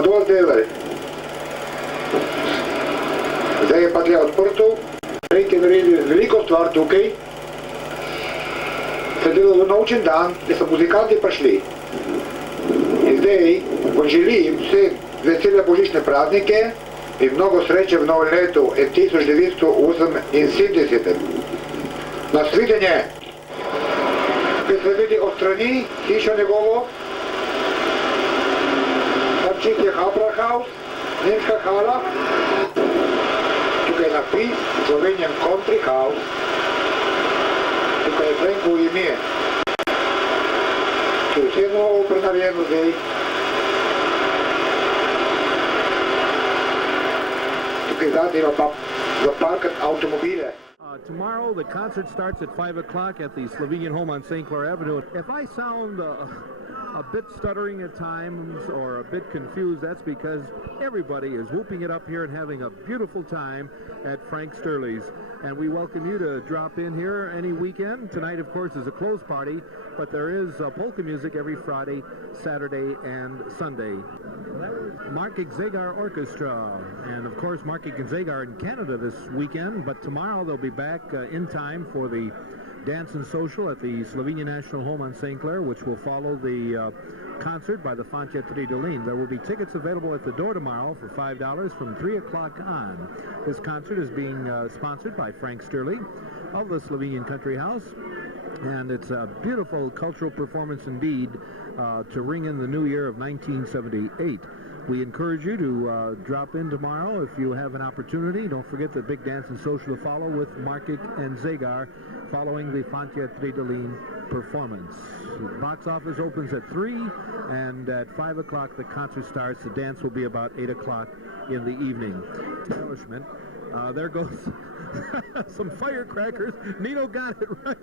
smo dovolj delali. Zdaj je pa tle odprto, Frank je naredil veliko stvar tukaj. Se je delal novčen dan, da so muzikanti prišli. In zdaj vam želim vse vesele božične praznike in mnogo sreče v novem letu 1978. Nasvidenje! Kaj se vidi od strani, hiša njegovo, tam čik je Kamera House, nemška hala, tukaj je napis Slovenian County House, tukaj je Frankovo ime. To je vse novo prenarejeno zdaj. Tukaj zadnji ima pa zaparkati avtomobile. Tomorrow the concert starts at 5 o'clock at the Slovenian home on St. Clair Avenue. If I sound a bit stuttering at times or a bit confused, that's because everybody is whooping it up here and having a beautiful time at Frank Sterle's. And we welcome you to drop in here any weekend. Tonight, of course, is a closed party, but there is polka music every Friday, Saturday, and Sunday. Markic Zagar Orchestra, and of course Markic and Zagar in Canada this weekend, but tomorrow they'll be back in time for the dance and social at the Slovenian National Home on St. Clair, which will follow the concert by the Fantje treh dolin. There will be tickets available at the door tomorrow for $5 from 3 o'clock on. This concert is being sponsored by Frank Sterle of the Slovenian Country House, and it's a beautiful cultural performance indeed to ring in the new year of 1978. We encourage you to drop in tomorrow if you have an opportunity. Don't forget the big dance and social to follow with Markic and Zagar following the Fantje treh dolin performance. The box office opens at 3, and at 5 o'clock the concert starts. The dance will be about 8 o'clock in the evening. Establishment. There goes some firecrackers. Nino got it right.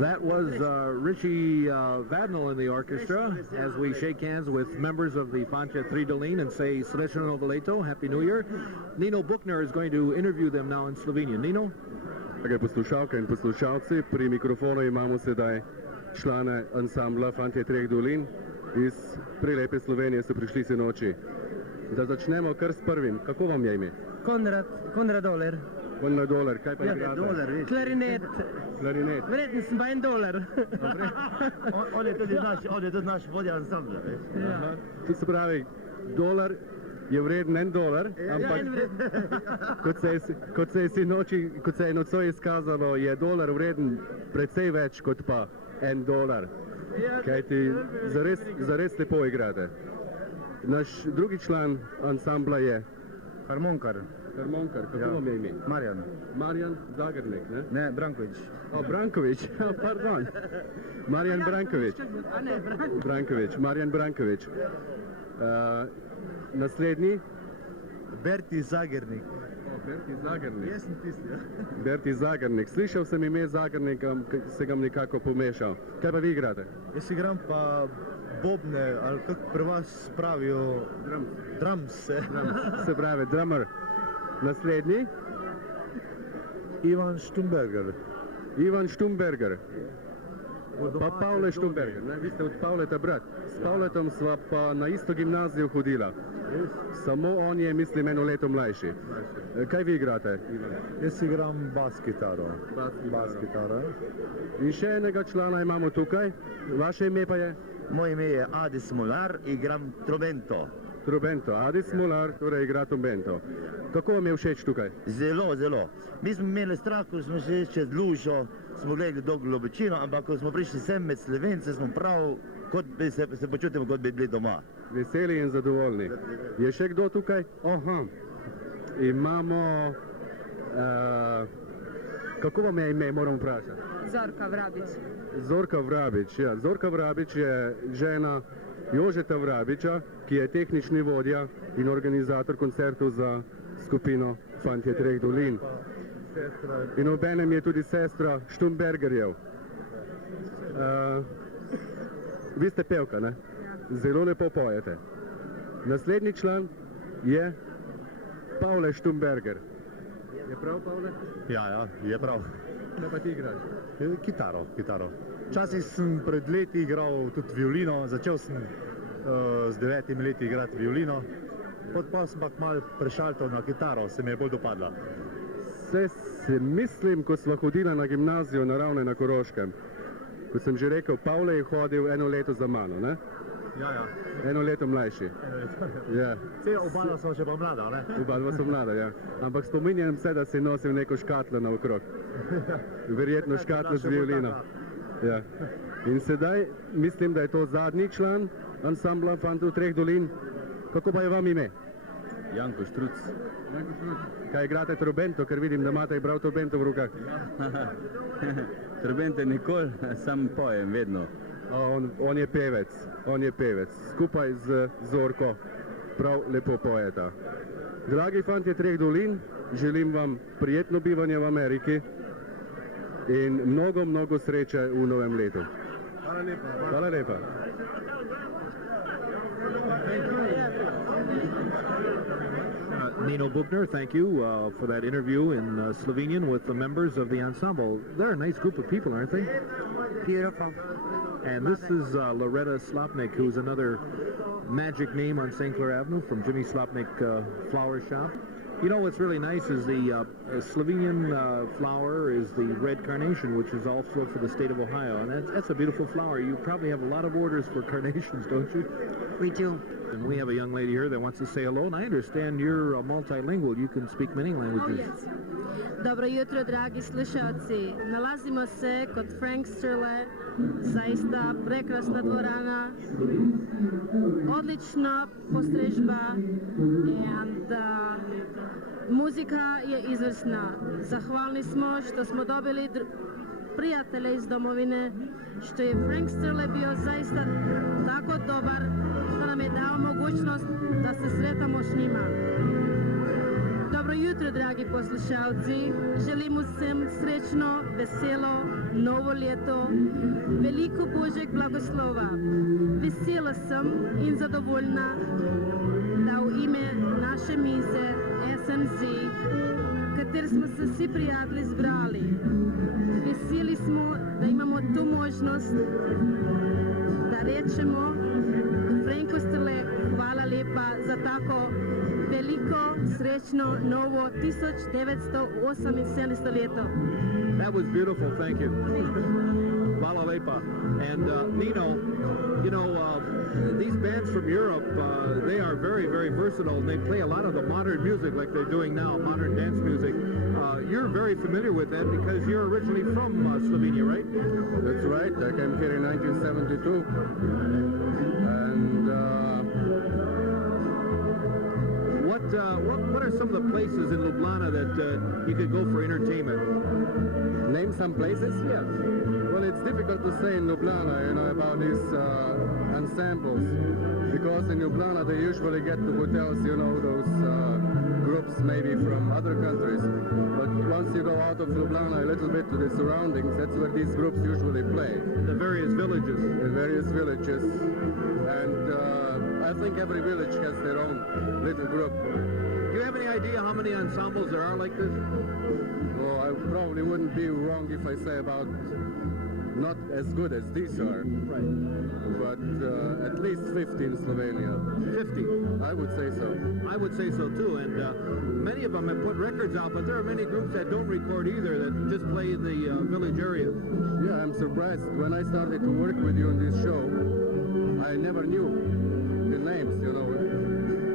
That was Richie Vadnal in the orchestra as we shake hands with members of the Fantje treh dolin and say Srećno novo leto, Happy New Year. Nino Buchner is going to interview them now in Slovenian. Nino? Drage poslušalke in poslušalci, pri mikrofonu imamo sedaj člane ansambla Fantje treh dolin iz prelepe Slovenije, so prišli sinoči. Da začnemo kar s prvim. Kako vam je ime? Konrad Dolar. Konrad Dolar, kaj pa igrate? Dolar, klarinet. Klarinet. Vreden sem pa $1. On je tudi naš vodja ansambla. To se pravi, dolar je vreden $1, ampak kot se je nocoj izkazalo, je dolar vreden precej več kot pa $1. Kajti zares lepo igrate. Naš drugi član ansambla je Harmonkar. Kako vam je ime? Marjan. Marjan Zagernik, ne? Ne, Branković. Branković, pardon. Marjan Branković. Marjan Branković. Naslednji? Berti Zagernik. Berti Zagernik. Jaz sem tisti, ja. Berti Zagernik. Slišal sem ime Zagernika, se ga nekako pomešal. Kaj pa vi igrate? Jaz igram pa bobne, ali kako pri vas pravijo... Drums. Se pravi, drummer. Naslednji? Ivan Štumberger. Pa Pavle Štumberger, ne? Vi ste od Pavleta brat. S Pavletom sva pa na isto gimnazijo hodila. Samo on je, mislim, 1 leto mlajši. Kaj vi igrate, Ivan? Jaz igram bas kitaro. In še enega člana imamo tukaj. Vaše ime pa je? Moje ime je Adi Smolar, igram trobento. Adi Smolar, torej igra trombento. Kako vam je všeč tukaj? Zelo. Mi smo imeli strah, ko smo šli čez lužo, smo gledali do Globečino, ampak ko smo prišli sem med Slovence, smo prav, kot bi se počutili, kot bi bili doma. Veseli in zadovoljni. Je še kdo tukaj? Aha. Imamo... Kako vam je ime, moram vprašati? Zorka Vrabič, ja. Zorka Vrabič je žena Jožeta Vrabiča, ki je tehnični vodja in organizator koncertov za skupino Fantje treh dolin. In obenem je tudi sestra Štumbergerjev. Vi ste pevka, ne? Zelo lepo pojete. Naslednji član je Pavle Štumberger. Je prav, Pavle? Ja, je prav. Kaj pa ti igraš? Kitaro. Včasih sem pred leti igral tudi violino, začel sem z 9 leti igrati violino, pa sem pa malo prešaltal na kitaro, se mi je bolj dopadla. Vse si mislim, ko sva hodila na gimnazijo naravne na Koroškem. Ko sem že rekel, Pavle je hodil 1 leto za mano, ne? Ja. 1 leto mlajši. Ja. Oba smo še pa mlada, ne? Oba smo mlada, ja. Ampak spominjam se, da si nosil neko škatlo naokrog. Verjetno škatlo z violino. Ja. In sedaj mislim, da je to zadnji član ansambla Fantje treh dolin. Kako pa je vam ime? Janko Štruc. Kaj igrate trobento, ker vidim, da imate prav trobento v rokah? Trobente nikoli, sam pojem vedno. On je pevec. Skupaj z Zorko prav lepo pojeta. Dragi Fantje treh dolin, želim vam prijetno bivanje v Ameriki in mnogo sreče v novem letu. Hvala lepa. Nino Bubner, thank you for that interview in Slovenian with the members of the ensemble. They're a nice group of people, aren't they? Beautiful. And this is Loretta Slopnik, who's another magic name on St. Clair Avenue from Jimmy Slopnik Flower Shop. You know what's really nice is the Slovenian flower is the red carnation, which is also for the state of Ohio. And that's a beautiful flower. You probably have a lot of orders for carnations, don't you? We do. And we have a young lady here that wants to say hello, and I understand you're multilingual. You can speak many languages. Oh, yes. Dobro jutro, dragi slušalci. Nalazimo se kod Frank Sterle, zaista prekrasna dvorana, odlična postrežba and muzika je izvrsna. Zahvalni smo što smo dobili prijatelje iz domovine, što je Frank Sterle bio zaista tako dobar da nam je dao mogućnost da se sretamo s njima. Dobro jutro, dragi poslušalci. Želim vsem srečno, veselo, novo leto, veliko Božjeg blagoslova. Vesela sem in zadovoljna, da v ime naše mize SMZ, kateri smo se vsi prijatelji zbrali. Veseli smo, da imamo tu možnost, da rečemo Franku Sterle hvala lepa za tako veliko, srečno, novo 1978 leto. That was beautiful, thank you. Hvala lepa. And Nino, you know, these bands from Europe, they are very versatile, and they play a lot of the modern music like they're doing now, modern dance music. You're very familiar with that because you're originally from Slovenia, right? That's right. I came here in 1972. And what are some of the places in Ljubljana that you could go for entertainment? Name some places? Yes. Well, it's difficult to say in Ljubljana, you know, about these ensembles, because in Ljubljana they usually get to hotels, you know, those groups maybe from other countries. But once you go out of Ljubljana a little bit to the surroundings, that's where these groups usually play. The various villages. The various villages. And I think every village has their own little group. Do you have any idea how many ensembles there are like this? Well, I probably wouldn't be wrong if I say about not as good as these are. Right. But at least 50 in Slovenia. 50? I would say so. I would say so too, and many of them have put records out, but there are many groups that don't record either, that just play in the village areas. Yeah, I'm surprised. When I started to work with you on this show, I never knew the names, you know,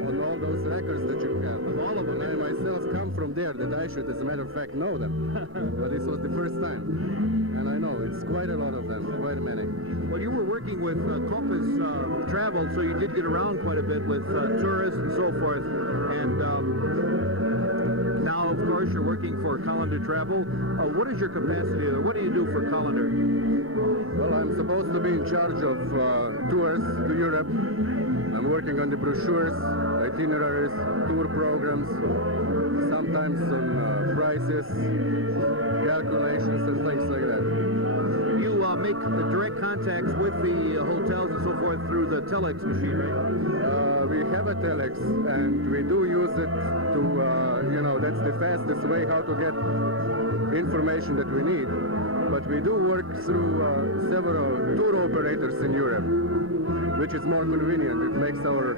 on all those records that you have. Of all of them. I myself come from there, that I should, as a matter of fact, know them. But this was the first time. And I know, it's quite a lot of them, quite many. Well, you were working with Compass Travel, so you did get around quite a bit with tourists and so forth. And now, of course, you're working for Calendar Travel. What is your capacity there? What do you do for Calendar? Well, I'm supposed to be in charge of tours to Europe. I'm working on the brochures, itineraries, tour programs, sometimes on prices, calculations and things like that. You make the direct contacts with the hotels and so forth through the telex machine, right? We have a telex and we do use it to, you know, that's the fastest way how to get information that we need. But we do work through several tour operators in Europe. which is more convenient. It makes our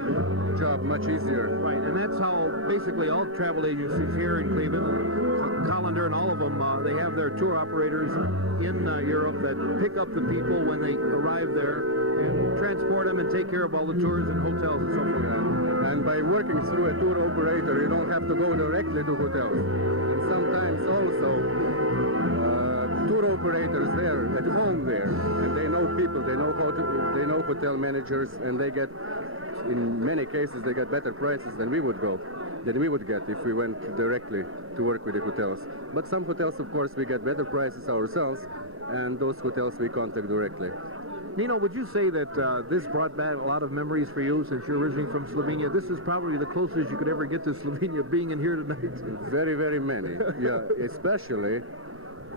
job much easier. Right, and that's how basically all travel agencies here in Cleveland, Colander and all of them, they have their tour operators in Europe that pick up the people when they arrive there and transport them and take care of all the tours and hotels and so forth. Yeah. And by working through a tour operator, you don't have to go directly to hotels. And sometimes also, tour operators there, at home there, and they know people, they know hotel managers, and they get, in many cases, they get better prices than we would get if we went directly to work with the hotels. But some hotels, of course, we get better prices ourselves, and those hotels we contact directly. Nino, would you say that this brought back a lot of memories for you since you're originally from Slovenia? This is probably the closest you could ever get to Slovenia being in here tonight. Very, very many, yeah, especially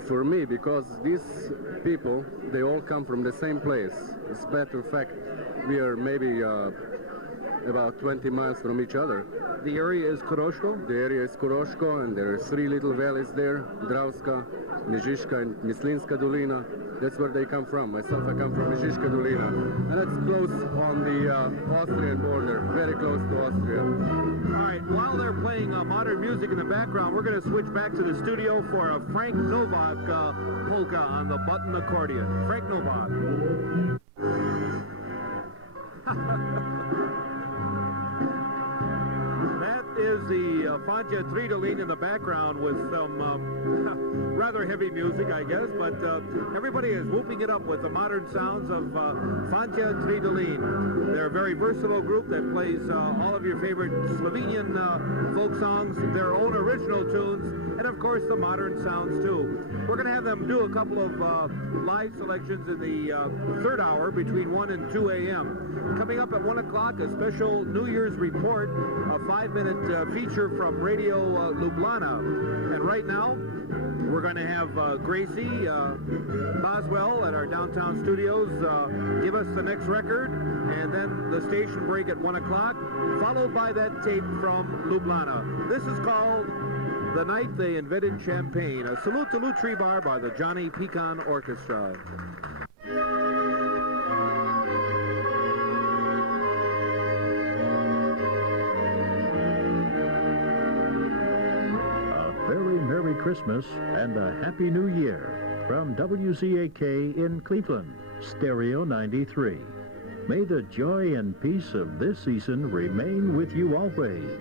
for me, because these people, they all come from the same place. As a matter of fact, we are maybe about 20 miles from each other. The area is Koroško? The area is Koroško, and there are 3 little valleys there, Dravska, Mežiška, and Mislinska dolina. That's where they come from. Myself, I come from Mežiška dolina. And it's close on the Austrian border, very close to Austria. All right, while they're playing modern music in the background, we're going to switch back to the studio for a Frank Novak polka on the button accordion. Frank Novak. That is the Fantje treh dolin in the background with some rather heavy music, I guess, but everybody is whooping it up with the modern sounds of Fantje treh dolin. They're a very versatile group that plays all of your favorite Slovenian folk songs, their own original tunes, and of course the modern sounds too. We're going to have them do a couple of live selections in the third hour between 1 and 2 a.m. Coming up at 1 o'clock, a special New Year's report, a 5-minute feature from Radio Ljubljana. And right now, we're going to have Gracie Boswell at our downtown studios give us the next record, and then the station break at 1 o'clock, followed by that tape from Ljubljana. This is called The Night They Invented Champagne, a salute to Lutri Bar by the Johnny Pecan Orchestra. Merry Christmas and a Happy New Year from WCAK in Cleveland, Stereo 93. May the joy and peace of this season remain with you always.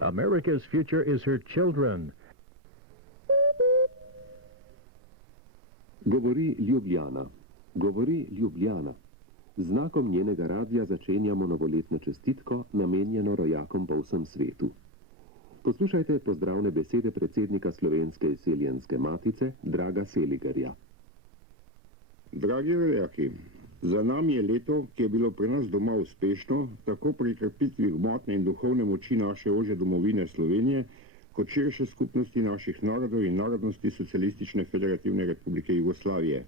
America's future is her children. Govori Ljubljana. Govori Ljubljana. Znakom njenega radia začenjamo novoletno čestitko, namenjeno rojakom po vsem svetu. Poslušajte pozdravne besede predsednika Slovenske izseljenske matice, Draga Seligerja. Dragi rojaki, za nami je leto, ki je bilo pri nas doma uspešno, tako pri krepitvi gmotne in duhovne moči naše ožje domovine Slovenije, kot širše skupnosti naših narodov in narodnosti Socialistične federativne republike Jugoslavije.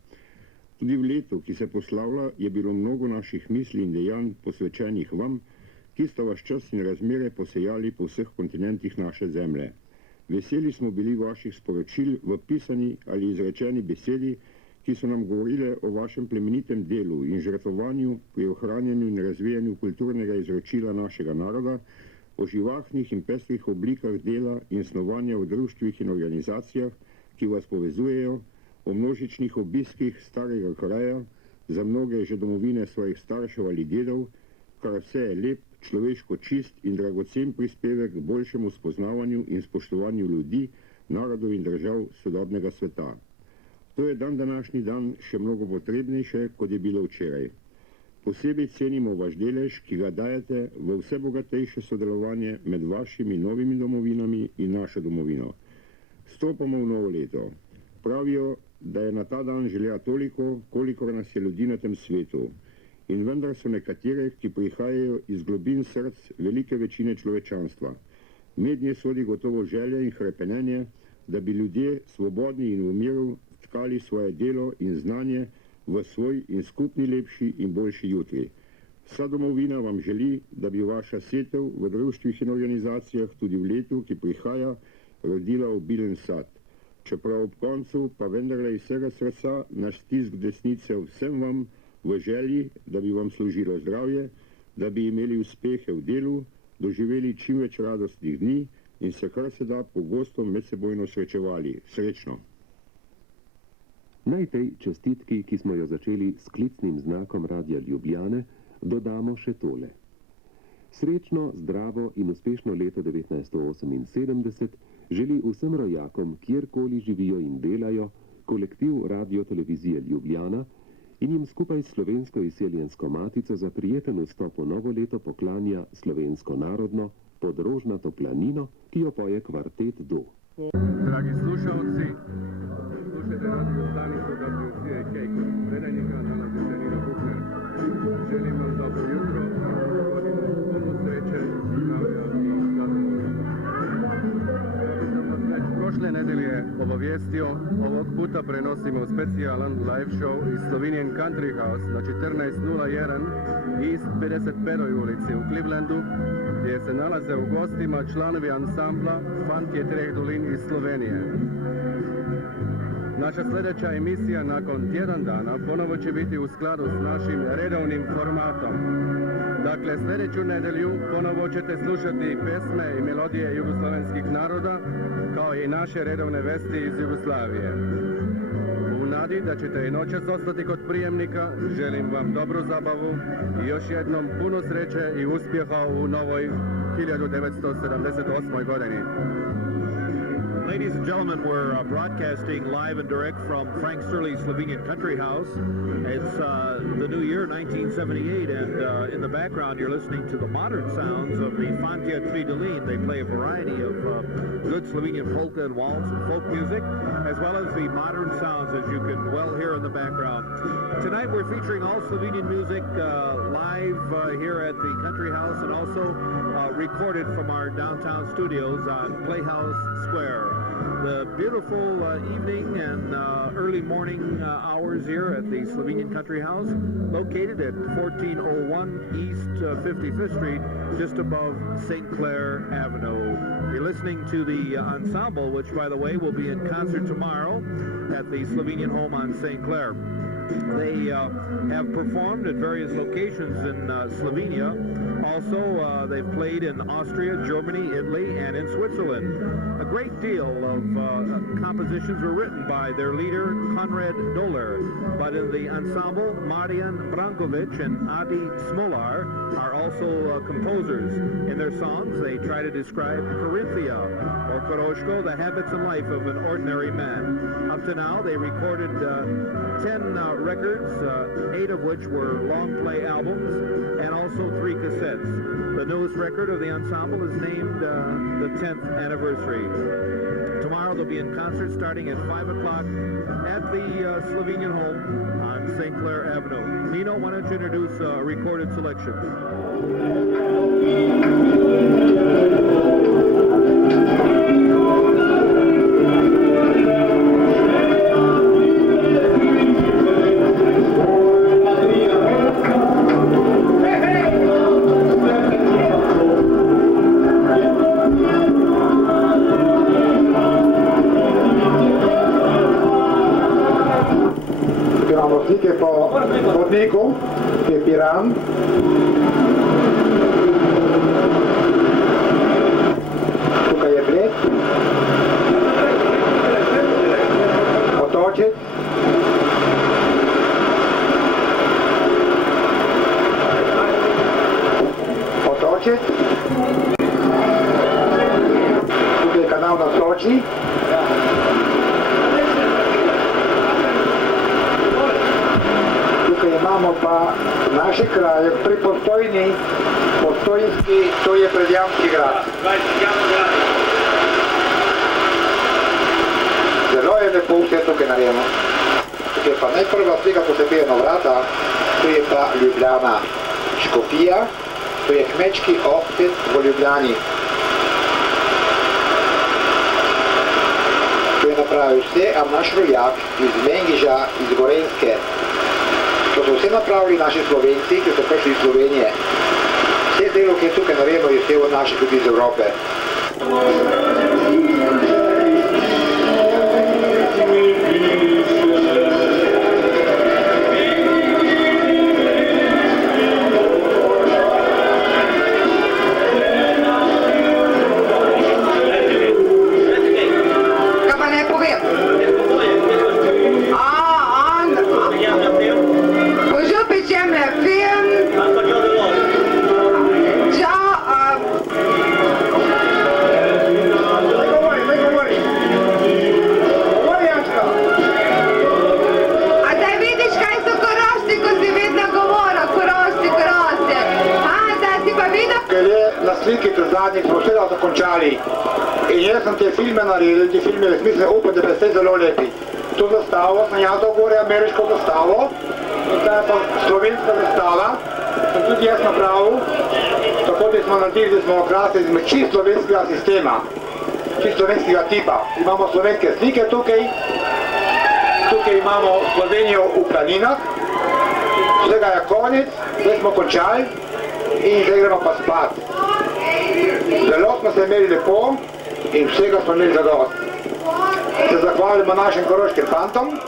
Tudi v letu, ki se poslavlja, je bilo mnogo naših misli in dejanj posvečenih vam, ki sta vaš čas in razmere posejali po vseh kontinentih naše zemlje. Veseli smo bili vaših sporočil v pisani ali izrečeni besedi, ki so nam govorile o vašem plemenitem delu in žrtvovanju pri ohranjanju in razvijanju kulturnega izročila našega naroda, o živahnih in pestrih oblikah dela in snovanja v društvih in organizacijah, ki vas povezujejo, o množičnih obiskih starega kraja, za mnoge že domovine svojih staršev ali dedov, kar vse je lep, človeško čist in dragocen prispevek k boljšemu spoznavanju in spoštovanju ljudi, narodov in držav sodobnega sveta. To je dan današnji dan še mnogo potrebnejše, kot je bilo včeraj. Posebej cenimo vaš delež, ki ga dajete v vse bogatejše sodelovanje med vašimi novimi domovinami in našo domovino. Stopamo v novo leto. Pravijo, da je na ta dan želja toliko, kolikor nas je ljudi na tem svetu. In vendar so nekatere, ki prihajajo iz globin src velike večine človečanstva. Mednje sodi gotovo želje in hrepenenje, da bi ljudje svobodni in v miru tkali svoje delo in znanje v svoj in skupni lepši in boljši jutri. Vsa domovina vam želi, da bi vaša setev v društvih in organizacijah tudi v letu, ki prihaja, rodila obilen sad. Čeprav ob koncu pa vendarle iz vsega srca naš stisk desnice vsem vam, v želji, da bi vam služilo zdravje, da bi imeli uspehe v delu, doživeli čim več radostnih dni in se kar se da pogosto medsebojno srečevali. Srečno! Naj tej čestitki, ki smo jo začeli s klicnim znakom Radia Ljubljane, dodamo še tole. Srečno, zdravo in uspešno leto 1978 želi vsem rojakom, kjerkoli živijo in delajo, kolektiv Radio-televizije Ljubljana in jim skupaj s slovensko izseljensko matico za prijeten vstop v novo leto poklanja slovensko narodno Podrožnato planino, ki jo poje kvartet Do. Dragi slušalci, slušajte radio stanico WCAK, predajnika nalazi Sterle Slovenian. Želim vam dobro jutro, puno sreće, zdravlja i zadovoljstva. Ja bih sam vas već prošle nedelje obavijestio, ovog puta prenosimo specijalan live show iz Slovenian County House na 1401 East 55. ulici u Clevelandu, gdje se nalaze u gostima članovi ansambla Fantje treh dolin iz Slovenije. Naša sljedeća emisija nakon tjedan dana ponovo će biti u skladu s našim redovnim formatom. Dakle, sljedeću nedelju ponovo ćete slušati pesme i melodije jugoslovenskih naroda, kao i naše redovne vesti iz Jugoslavije. U nadi da ćete i noćas ostati kod prijemnika, želim vam dobru zabavu i još jednom puno sreće i uspjeha u novoj 1978. godini. Ladies and gentlemen, we're broadcasting live and direct from Sterle Slovenian Country House. It's the new year, 1978, and in the background you're listening to the modern sounds of the Fantje treh dolin. They play a variety of good Slovenian polka and waltz and folk music, as well as the modern sounds, as you can well hear in the background. Tonight we're featuring all Slovenian music live here at the Country House, and also recorded from our downtown studios on Playhouse Square. The beautiful evening and early morning hours here at the Slovenian Country House, located at 1401 East 55th Street, just above St. Clair Avenue. You're listening to the ensemble, which, by the way, will be in concert tomorrow at the Slovenian home on St. Clair. They have performed at various locations in Slovenia. Also, they've played in Austria, Germany, Italy, and in Switzerland. A great deal of compositions were written by their leader, Konrad Doler, but in the ensemble, Marian Brankovic and Adi Smolar are also composers. In their songs, they try to describe Corinthia, or Koroshko, the habits and life of an ordinary man. Up to now, they recorded 10 records, 8 of which were long-play albums, and also 3 cassettes. The newest record of the ensemble is named the 10th anniversary. Tomorrow they'll be in concert starting at 5 o'clock at the Slovenian home on St. Clair Avenue. Nino, why don't you introduce a recorded selection? Slike po vodniku, ki je Piran. Tukaj je Bled. Otočec. Otočec. Tukaj je kanal na Soči. Imamo pa naše kraje pri Postojinski, to je predjamski grad. Zelo je lepo vse tukaj narejeno. Tukaj pa najprva slika, ko se pije na vrata, to je pa Ljubljana Škofija, to je kmečki offset v Ljubljani. To je napravil vse, a naš rojak iz Mengiža, iz Gorenjske. To so vse napravili naši Slovenci, ki so prišli iz Slovenije. Vse delo, ki je tukaj narejeno, je vse od naših ljudi iz Evrope. sliki, ter zadnjih smo vse dokončali. In jaz sem te filme naredil, te filme v smislu upam, da ste zelo lepi. To zastavo sem jaz gore, ameriško zastavo, in ta je pa slovenska zastava, sem tudi jaz napravil, tako da smo naredili, da smo okrasili čist slovenskega sistema, čist slovenskega tipa. Imamo slovenske slike tukaj, tukaj imamo Slovenijo v planinah, vsega je konec, zdaj smo končali in zdaj gremo pa spat. Zelo smo se imeli lepo in vsega smo imeli zadost. Se zahvalimo našim koroškim fantom.